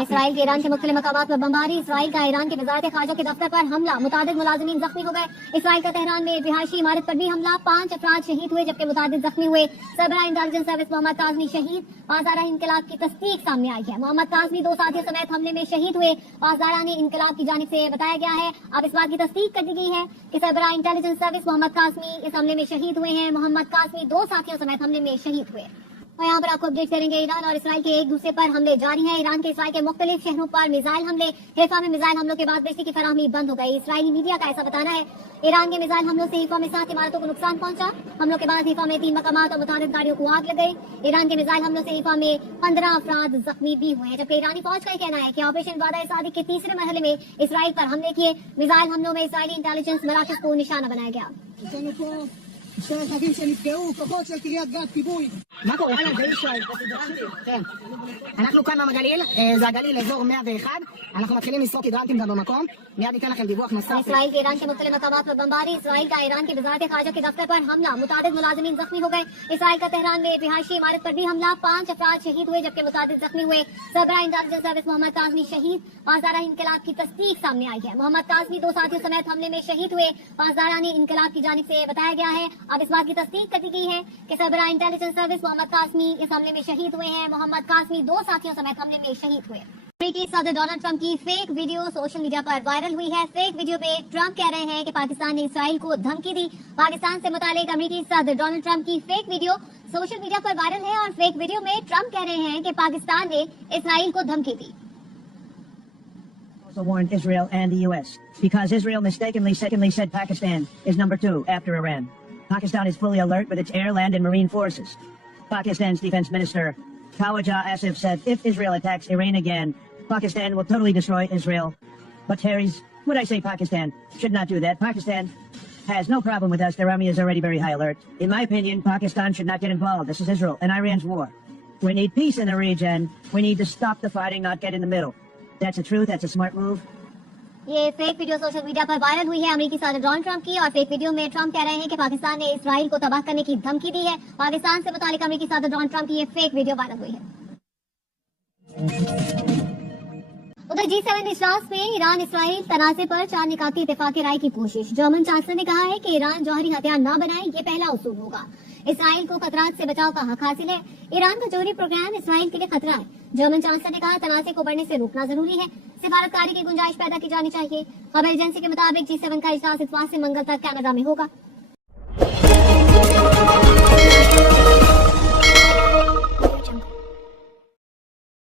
اسرائیل کے ایران کے مختلف مقامات پر بمباری، اسرائیل کا ایران کے وزارت خارجہ کے دفتر پر حملہ، متعدد ملازمین زخمی ہو گئے۔ اسرائیل کا تہران میں رہائشی عمارت پر بھی حملہ، 5 افراد شہید ہوئے جبکہ متعدد زخمی ہوئے۔ سربراہ انٹیلیجنس سروس محمد کاظمی شہید، پاسداران انقلاب کی تصدیق سامنے آئی ہے۔ محمد کاظمی 2 ساتھیوں سمیت حملے میں شہید ہوئے، پاسداران انقلاب کی جانب سے بتایا گیا ہے۔ اب اس بات کی تصدیق کر دی گئی ہے کہ سربراہ انٹیلیجنس سروس محمد کاظمی اس حملے میں شہید ہوئے ہیں۔ محمد کاظمی 2 ساتھیوں سمیت حملے میں شہید ہوئے۔ اور یہاں پر آپ کو اپڈیٹ کریں گے، ایران اور اسرائیل کے ایک دوسرے پر حملے جاری ہیں۔ ایران کے اسرائیل کے مختلف شہروں پر میزائل حملے، حیفا میں میزائل حملوں کے بعد بجلی کی فراہمی بند ہو گئی۔ اسرائیلی میڈیا کا ایسا بتانا ہے ایران کے میزائل حملوں سے حیفا میں 7 عمارتوں کو نقصان پہنچا۔ حملوں کے بعد حیفا میں 3 مقامات اور متعدد گاڑیوں کو آگ لگ گئی۔ ایران کے میزائل حملوں سے حیفا میں 15 افراد زخمی بھی ہوئے ہیں، جبکہ ایرانی فوج کا یہ کہنا ہے کہ آپریشن وعدہ صادق کے تیسرے مرحلے میں اسرائیل پر حملے کیے۔ میزائل حملوں میں اسرائیلی انٹیلیجنس مراکز کو نشانہ بنایا گیا۔ שני רכבים שנפגעו, כוחות של קריית גת, כיבוי. מה קורה? זה ישראל, כן. אנחנו כאן מהגליל, זה הגליל, אזור 101. אנחנו מתחילים לסרוק הידרנטים גם במקום. מיד ניתן לכם דיווח נוסף. اسرائیل کے ایران کے مختلف مقامات پر بمباری، اسرائیل کا ایران کے وزارت خارجہ کے دفتر پر حملہ، متعدد ملازمین زخمی ہو گئے۔ اسرائیل کا تہران میں رہائشی عمارت پر بھی حملہ، 5 افراد شہید ہوئے جبکہ متعدد زخمی ہوئے۔ سربراہ انٹیلیجنس سروس محمد کاظمی شہید، پاسداران انقلاب کی تصدیق سامنے آئی ہے۔ محمد کاظمی 2 ساتھیوں سمیت حملے میں شہید ہوئے، پاسداران انقلاب کی جانب سے بتایا گیا ہے۔ اب اس بات کی تصدیق کر دی گئی ہے کہ سربراہ انٹیلیجنس سروس محمد کاظمی اس حملے میں شہید ہوئے ہیں۔ محمد کاظمی 2 ساتھیوں سمیت حملے میں شہید ہوئے۔ امریکی صدر ڈونلڈ ٹرمپ کی فیک ویڈیو سوشل میڈیا پر وائرل ہوئی ہے۔ فیک ویڈیو میں ٹرمپ کہہ رہے ہیں کہ پاکستان نے اسرائیل کو دھمکی دی۔ پاکستان سے متعلق امریکی صدر ڈونلڈ ٹرمپ کی فیک ویڈیو سوشل میڈیا پر وائرل ہے اور فیک ویڈیو میں ٹرمپ کہہ رہے ہیں کہ پاکستان نے اسرائیل کو دھمکی دی۔ Warned Israel and the U.S. because Israel mistakenly said Pakistan is number 2 after Iran. Pakistan is fully alert with its air, land, and marine forces. Pakistan's defense minister, Khawaja Asif, said if Israel attacks Iran again, Pakistan will totally destroy Israel. But Harry's, would I say Pakistan should not do that. Pakistan has no problem with us. Their army is already very high alert. In my opinion, Pakistan should not get involved. This is Israel and Iran's war. We need peace in the region. We need to stop the fighting, not get in the middle. That's the truth. That's a smart move. یہ fake video social media پر viral ہوئی ہے امریکی صدر Donald Trump کی، اور fake video میں Trump کہہ رہے ہیں کہ پاکستان نے اسرائیل کو تباہ کرنے کی دھمکی دی ہے۔ پاکستان سے متعلق امریکی صدر ڈونلڈ ٹرمپ کی یہ فیک ویڈیو وائرل ہوئی ہے۔ ادھر G7 اجلاس میں ایران اسرائیل تنازع پر 4 نکاتی اتفاق رائے کی کوشش۔ جرمن چانسلر نے کہا ہے کہ ایران جوہری ہتھیار نہ بنائے، یہ پہلا اصول ہوگا۔ اسرائیل کو خطرات سے بچاؤ کا حق حاصل ہے۔ ایران کا جوہری پروگرام اسرائیل کے لیے خطرہ ہے۔ جرمن چانسلر نے کہا تنازع کو بڑھنے سے روکنا ضروری ہے، سفارتکاری کی گنجائش پیدا کی جانی چاہیے۔ خبر ایجنسی کے مطابق G7 کا اجلاس اتوار سے منگل تک کینیڈا میں ہوگا۔